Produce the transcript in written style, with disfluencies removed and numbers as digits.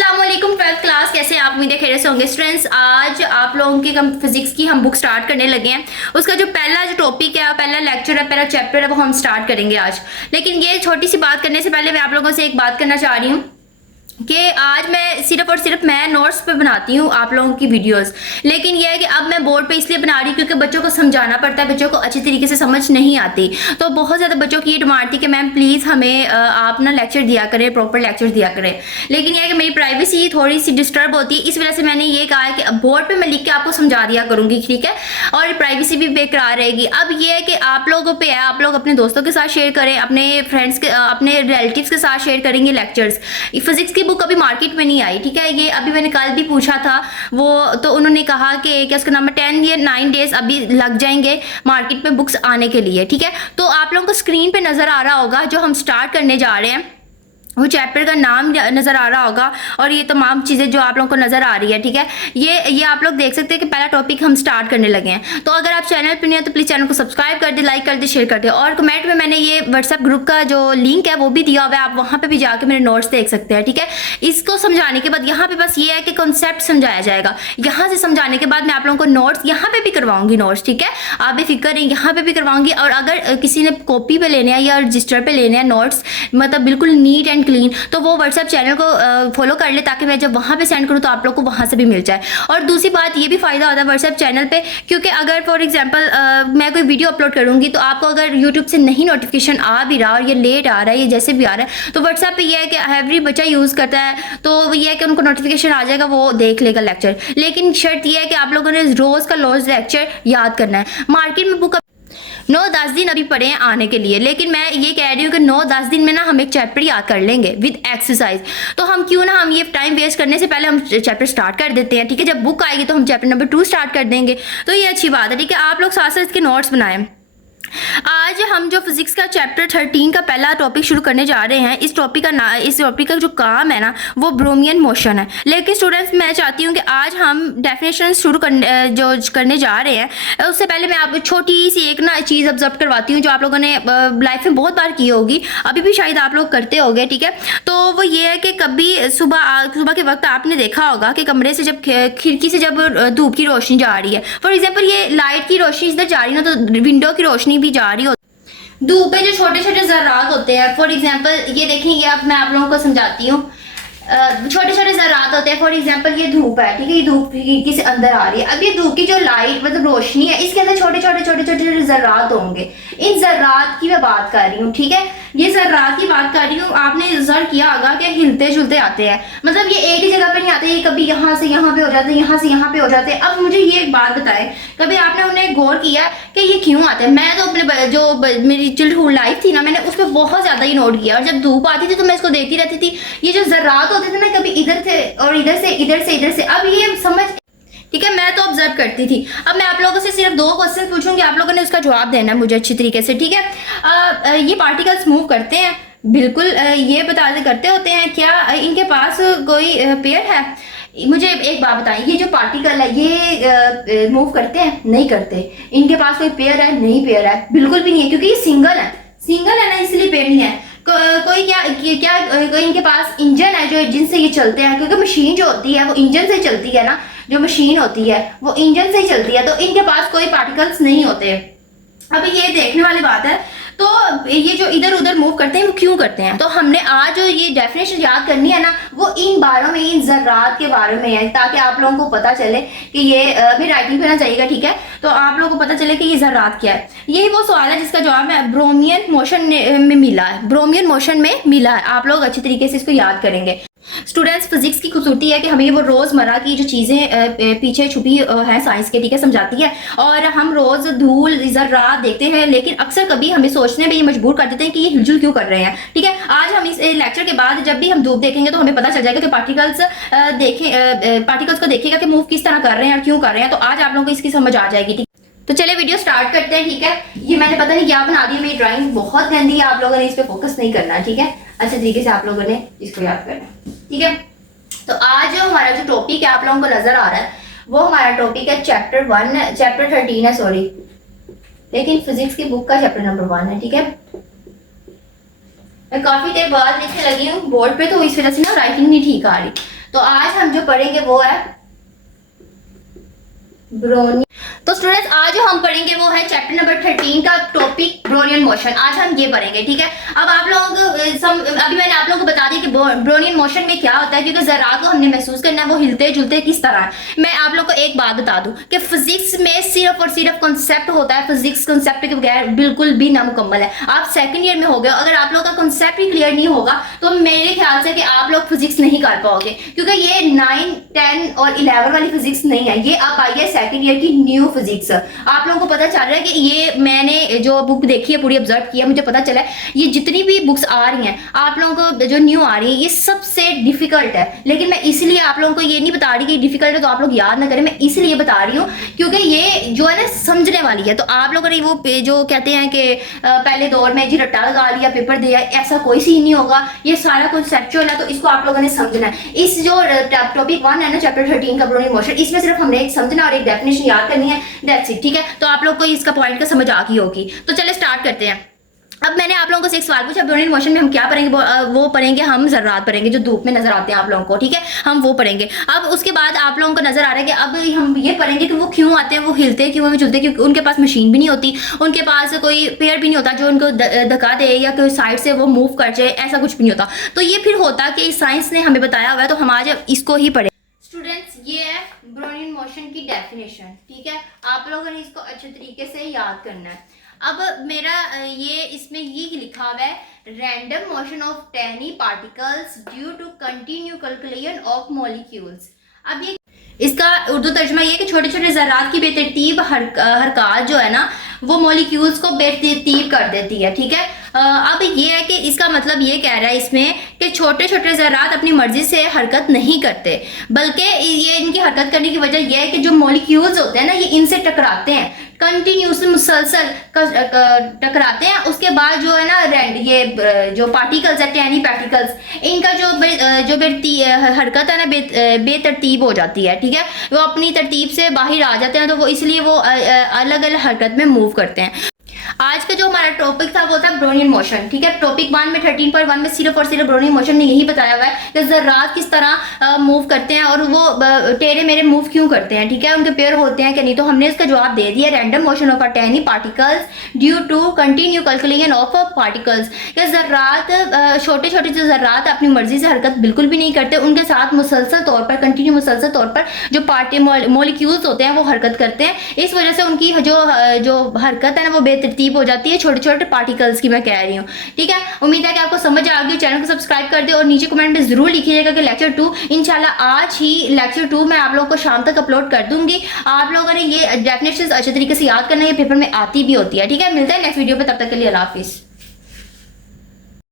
अस्सलाम वालेकुम 12th class, कैसे आप? उम्मीद है खैरियत से होंगे स्टूडेंट्स। आज आप लोगों की फिजिक्स की हम बुक स्टार्ट करने लगे हैं। उसका जो पहला टॉपिक है, पहला लेक्चर है, पहला चैप्टर है, वो हम स्टार्ट करेंगे आज। लेकिन ये छोटी सी बात करने से पहले मैं आप लोगों से एक बात करना चाह रही हूँ कि आज मैं सिर्फ और सिर्फ मैं नोट्स पे बनाती हूँ आप लोगों की वीडियोस। लेकिन यह है कि अब मैं बोर्ड पे इसलिए बना रही हूँ क्योंकि बच्चों को समझाना पड़ता है, बच्चों को अच्छी तरीके से समझ नहीं आती। तो बहुत ज़्यादा बच्चों की ये डिमांड थी कि मैम प्लीज़ हमें आप ना लेक्चर दिया करें, प्रॉपर लेक्चर दिया करें। लेकिन यह है कि मेरी प्राइवेसी थोड़ी सी डिस्टर्ब होती है, इस वजह से मैंने ये कहा है कि बोर्ड पर मैं लिख के आपको समझा दिया करूँगी, ठीक है, और प्राइवेसी भी बेकरार रहेगी। अब ये है कि आप लोगों पर है, आप लोग अपने दोस्तों के साथ शेयर करें, अपने फ्रेंड्स के, अपने रिलेटिव्स के साथ शेयर करेंगे लेक्चर्स। फिजिक्स की बुक अभी मार्केट में नहीं आई, ठीक है। ये अभी मैंने कल भी पूछा था, वो तो उन्होंने कहा कि क्या उसका नाम है 10 या 9 डेज अभी लग जाएंगे मार्केट में बुक्स आने के लिए, ठीक है। तो आप लोगों को स्क्रीन पे नजर आ रहा होगा जो हम स्टार्ट करने जा रहे हैं, वो चैप्टर का नाम नजर आ रहा होगा और ये तमाम चीज़ें जो आप लोगों को नजर आ रही है, ठीक है। ये आप लोग देख सकते हैं कि पहला टॉपिक हम स्टार्ट करने लगे हैं। तो अगर आप चैनल पर नहीं है तो प्लीज़ चैनल को सब्सक्राइब कर दे, लाइक कर दे, शेयर कर दे। और कमेंट में मैंने ये व्हाट्सएप ग्रुप का जो लिंक है वो भी दिया हुआ है, आप वहाँ पर भी जाकर मेरे नोट्स देख सकते हैं, ठीक है। इसको समझाने के बाद यहाँ पे बस ये है कि कॉन्सेप्ट समझाया जाएगा। यहाँ से समझाने के बाद मैं आप लोगों को नोट्स यहाँ पे भी करवाऊंगी नोट्स, ठीक है। आप बेफिक्र नहीं, यहाँ पे भी करवाऊंगी। और अगर किसी ने कॉपी पे लेने हैं या रजिस्टर पे लेने हैं नोट्स, मतलब बिल्कुल नीट एंड क्लीन, तो वो व्हाट्सएप चैनल को फॉलो कर ले ताकि मैं जब वहाँ पे सेंड करूँ तो आप लोग को वहाँ से भी मिल जाए। और दूसरी बात ये भी फ़ायदा होता है व्हाट्सएप चैनल पे, क्योंकि अगर फॉर एग्जांपल मैं कोई वीडियो अपलोड करूँगी तो आपको अगर यूट्यूब से नहीं नोटिफिकेशन आ भी रहा और ये लेट आ रहा है, ये जैसे भी आ रहा है, तो व्हाट्सएप पे ये है कि एवरी बच्चा यूज़ करता है, तो ये है कि उनको नोटिफिकेशन आ जाएगा, वो देख लेगा लेक्चर। लेकिन शर्त यह है कि आप लोगों ने रोज़ का रोज़ लेक्चर याद करना है। मार्केट में बुक 9-10 दिन अभी पड़े हैं आने के लिए, लेकिन मैं ये कह रही हूँ कि 9-10 दिन में ना हम एक चैप्टर याद कर लेंगे विद एक्सरसाइज। तो हम क्यों ना हम ये टाइम वेस्ट करने से पहले हम चैप्टर स्टार्ट कर देते हैं, ठीक है। जब बुक आएगी तो हम चैप्टर नंबर 2 स्टार्ट कर देंगे, तो ये अच्छी बात है, ठीक है। आप लोग साथ साथ इसके नोट्स बनाएं। आज हम जो फिजिक्स का चैप्टर 13 का पहला टॉपिक शुरू करने जा रहे हैं। इस टॉपिक का जो काम है ना वो ब्रोमियन मोशन है। लेकिन स्टूडेंट्स मैं चाहती हूँ कि आज हम डेफिनेशन शुरू करने जा रहे हैं, उससे पहले मैं आपको छोटी सी एक ना चीज़ ऑब्जर्व करवाती हूँ जो आप लोगों ने लाइफ में बहुत बार की होगी, अभी भी शायद आप लोग करते होंगे, ठीक है। तो वो ये है कि कभी सुबह के वक्त आपने देखा होगा कि कमरे से जब खिड़की से जब धूप की रोशनी जा रही है, फॉर एग्जाम्पल ये लाइट की रोशनी इधर जा रही है ना, तो विंडो की रोशनी भी जा रही होती। धूप पे जो छोटे छोटे जर्रात होते हैं, फॉर एग्जांपल ये देखेंगे, अब मैं आप लोगों को समझाती हूँ। छोटे छोटे जर्रात होते हैं, फॉर एग्जांपल ये धूप है, ठीक है, ये धूप खिड़की से अंदर आ रही है। अब ये धूप की जो लाइट मतलब रोशनी है, इसके अंदर छोटे छोटे जर्रात होंगे। इन जर्रात की मैं बात कर रही हूँ, ठीक है, ये जर्रात की बात कर रही हूँ। आपने ऑब्जर्व किया होगा कि हिलते जुलते आते हैं, मतलब ये एक ही जगह पे नहीं आते, ये कभी यहाँ से यहाँ पे हो जाते हैं, यहाँ से यहाँ पे हो जाते हैं। अब मुझे ये एक बात बताएं, कभी आपने उन्हें गौर किया कि ये क्यों आते हैं? मैं तो अपने जो मेरी चाइल्डहुड लाइफ थी ना, मैंने उस पर बहुत ज्यादा ही नोट किया, और जब धूप आती थी तो मैं इसको देखती रहती थी। ये जो जर्रात होते थे ना, कभी इधर से और इधर से, इधर से इधर से, अब ये समझ, ठीक है, मैं तो ऑब्जर्व करती थी। अब मैं आप लोगों से सिर्फ 2 क्वेश्चन पूछूंगी, आप लोगों ने उसका जवाब देना है मुझे अच्छी तरीके से, ठीक है। ये पार्टिकल्स मूव करते हैं, बिल्कुल ये करते होते हैं क्या? इनके पास कोई पेयर है? मुझे एक बात बताएं, ये जो पार्टिकल है ये मूव करते हैं? नहीं करते। इनके पास कोई पेयर है? नहीं पेयर है, बिल्कुल भी नहीं है, क्योंकि ये सिंगल है ना, इसलिए पेयर नहीं है। कोई कोई इनके पास इंजन है जो जिनसे ये चलते हैं, क्योंकि मशीन जो होती है वो इंजन से चलती है ना, जो मशीन होती है वो इंजन से ही चलती है, तो इनके पास कोई पार्टिकल्स नहीं होते। अभी ये देखने वाली बात है। तो ये जो इधर उधर मूव करते हैं वो क्यों करते हैं? तो हमने आज जो ये डेफिनेशन याद करनी है ना, वो इन बारों में, इन जर्रात के बारे में है, ताकि आप लोगों को पता चले कि ये भी राइटिंग पे ना चाहिएगा, ठीक है। तो आप लोगों को पता चले कि ये जर्रात क्या है। यही वो सवाल है जिसका जवाब मैं ब्रोमियन मोशन में मिला है, ब्रोमियन मोशन में मिला है। आप लोग अच्छी तरीके से इसको याद करेंगे। स्टूडेंट्स, फिजिक्स की खूबसूरती है कि हमें वो रोजमर्रा की जो चीजें पीछे छुपी है साइंस के, ठीक है, समझाती है। और हम रोज धूल जर्रात देखते हैं, लेकिन अक्सर कभी हमें सोचने में ये मजबूर कर देते हैं कि ये हिलजुल क्यों कर रहे हैं, ठीक है। आज हम इस लेक्चर के बाद जब भी हम धूप देखेंगे तो हमें पता चल जाएगा कि पार्टिकल्स को देखेगा कि मूव किस तरह कर रहे हैं और क्यों कर रहे हैं। तो आज आप लोगों को इसकी समझ आ जाएगी, ठीक। तो चले वीडियो स्टार्ट करते हैं, ठीक है। ये मैंने पता नहीं क्या बना दिया, मेरी ड्राइंग बहुत गंदी है, आप लोगों ने इस पे फोकस नहीं करना, ठीक है। अच्छे तरीके से आप लोगों ने इसको याद करना, ठीक है। तो आज जो हमारा जो टॉपिक है आप लोगों को नजर आ रहा है, वो हमारा टॉपिक है चैप्टर 13 है, सॉरी, लेकिन फिजिक्स की बुक का चैप्टर नंबर 1 है, ठीक है। मैं काफी देर बाद लिखने लगी हूँ बोर्ड पे, तो इस वजह से ना राइटिंग नहीं ठीक आ रही। तो आज हम जो पढ़ेंगे वो है ब्रोनियन। तो स्टूडेंट्स आज जो हम पढ़ेंगे वो है चैप्टर नंबर 13 का टॉपिक ब्रोनियन मोशन। आज हम ये पढ़ेंगे, ठीक है। अब आप लोग अभी मैंने आप लोगों को बता दिया कि ब्रोनियन मोशन में क्या होता है, क्योंकि ज़रात को हमने महसूस करना है वो हिलते जुलते किस तरह है। मैं आप लोग को एक बात बता दूं कि फिजिक्स में सिर्फ और सिर्फ कॉन्सेप्ट होता है, फिजिक्स कॉन्सेप्ट के बगैर बिल्कुल भी नामुकम्मल है। आप सेकंड ईयर में हो गए, अगर आप लोग का कॉन्सेप्ट ही क्लियर नहीं होगा तो मेरे ख्याल से कि आप लोग फिजिक्स नहीं कर पाओगे, क्योंकि ये 9, 10 और 11 वाली फिजिक्स नहीं है। ये आप आइए सेकंड ईयर की न्यू फिजिक्स। आप लोगों को पता चल रहा है कि ये मैंने जो बुक देखी है पूरी ऑब्जर्व किया, मुझे पता चला है ये जितनी भी बुक्स आ रही हैं आप लोगों को जो न्यू आ रही है ये सबसे डिफिकल्ट है। लेकिन मैं इसलिए आप लोगों को ये नहीं बता रही कि डिफिकल्ट है तो आप लोग याद ना करें, मैं इसलिए बता रही हूँ क्योंकि ये जो है ना समझने वाली है। तो आप लोगों ने वो जो कहते हैं कि पहले दौर में जी रट्टा लगा लिया पेपर दिया, ऐसा कोई सीन नहीं होगा। ये सारा कॉन्सेप्चुअल है, तो इसको आप लोगों ने समझना है। इस जो टॉपिक 1 है ना चैप्टर 13 का ब्रोनियन मोशन, इसमें सिर्फ हमने एक समझना और एक डेफिनेशन याद करनी है, दैट्स इट, ठीक है। तो आप लोग को इसका पॉइंट का समझ आ गई होगी। तो चले स्टार्ट करते हैं। अब मैंने आप लोगों को एक सवाल पूछा ब्रोनियन मोशन में हम क्या पढ़ेंगे, वो पढ़ेंगे हम ज़र्रात पढ़ेंगे जो धूप में नजर आते हैं आप लोगों को, ठीक है, हम वो पढ़ेंगे। अब उसके बाद आप लोगों को नजर आ रहा है कि अब हम ये पढ़ेंगे कि वो क्यों आते हैं, वो हिलते हैं, क्यों हमें चलते हैं, क्योंकि उनके पास मशीन भी नहीं होती, उनके पास कोई पेयर भी नहीं होता जो उनको धक्का दे या कोई साइड से वो मूव कर जाए, ऐसा कुछ भी नहीं होता। तो ये फिर होता कि साइंस ने हमें बताया हुआ है, तो हम आज इसको ही पढ़े। स्टूडेंट्स ये है ब्रोनियन मोशन की डेफिनेशन, ठीक है। आप लोगों ने इसको अच्छे तरीके से याद करना है। अब मेरा ये इसमें ये लिखा हुआ है random motion of tiny particles due to continue calculation of molecules. अब ये इसका उर्दू तर्जुमा ये कि छोटे छोटे ज़रात की बेतरतीब हरकत जो है ना वो मॉलिक्यूल्स को बेतरतीब कर देती है, ठीक है। अब ये है कि इसका मतलब ये कह रहा है इसमें कि छोटे छोटे ज़रात अपनी मर्जी से हरकत नहीं करते, बल्कि ये इनकी हरकत करने की वजह यह है कि जो मॉलिक्यूल्स होते हैं ना ये इनसे टकराते हैं, कंटिन्यूसली मुसलसल टकराते हैं। उसके बाद जो है ना ये जो पार्टिकल्स है टेनी पार्टिकल्स, इनका जो हरकत है ना बेतरतीब हो जाती है, ठीक है। वो अपनी तरतीब से बाहर आ जाते हैं, तो वो इसलिए वो अलग अलग हरकत में मूव करते हैं। आज का जो हमारा टॉपिक था वो था ब्रोनियन मोशन, ठीक है। टॉपिक 1 में 13.1 में सिर्फ और सिर्फ ब्रोनियन मोशन में यही बताया हुआ है कि ज़रात किस तरह मूव करते हैं और वो टेढ़े मेरे मूव क्यों करते हैं, ठीक है, उनके पेयर होते हैं कि नहीं। तो हमने इसका जवाब दे दिया random motion of tiny particles due to continue calculation of particles. कि ज़रात छोटे छोटे जो ज़रात अपनी मर्जी से हरकत बिल्कुल भी नहीं करते, उनके साथ मुसलसल तौर पर कंटिन्यू मुसलसल तौर पर जो मॉलिक्यूल्स होते हैं वो हरकत करते हैं। इस वजह से उनकी जो हरकत है ना वो बेतरतीब हो जाती है, छोटे छोटे पार्टिकल्स की मैं कह रही हूँ, ठीक है। उम्मीद है कि आपको समझ आ गई। चैनल को सब्सक्राइब कर दे और नीचे कमेंट में जरूर लिखिएगा कि लेक्चर 2 इंशाल्लाह आज ही लेक्चर 2 मैं आप लोगों को शाम तक अपलोड कर दूंगी। आप लोगों ने ये डेफिनेशंस अच्छे तरीके से याद करना है, ये पेपर में आती भी होती है, ठीक है। मिलता है नेक्स्ट वीडियो पे, तब तक के लिए अल्लाह हाफिज़।